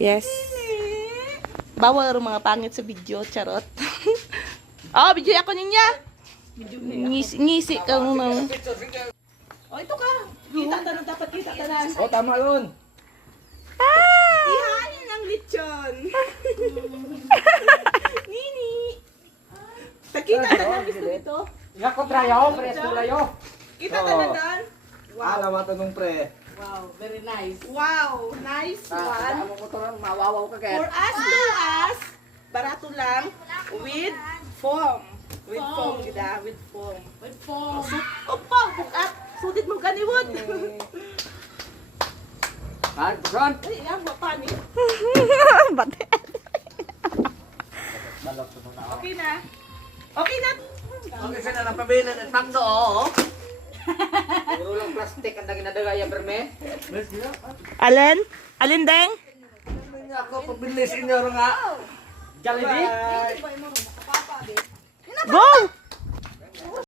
Yes. Bawal rin mga pangit sa video, charot. Oh, video ako niya. Ngisi ka muna. Oh, ito ka. Kita tanan, dapat kita tanan. Oh, tama yun. Ihanin ang lechon. Nini. Takita tanan gusto dito. Nga ko trayo, presto layo. Kita tanan dan. Alam mo tanong pre. Wow, very nice. Wow, nice one. Amo ko to mawawaw ka kaya. For as low as barato lang with foam. With foam gida, with foam. With foam. Opa, bukat. Sudit mo kaniwod. Kan, Ron. Ay, yan mo pa ni. Bate. Balok to na. Okay na. Okay na. Okay sa na pabilan at pagdo oh. Puro lang plastic ang ginadagaya berme. Mes gila. Alin? Alin, Deng? Ako pabilis inyo nga. Jollibee. Bye. Bye mo, makapapa,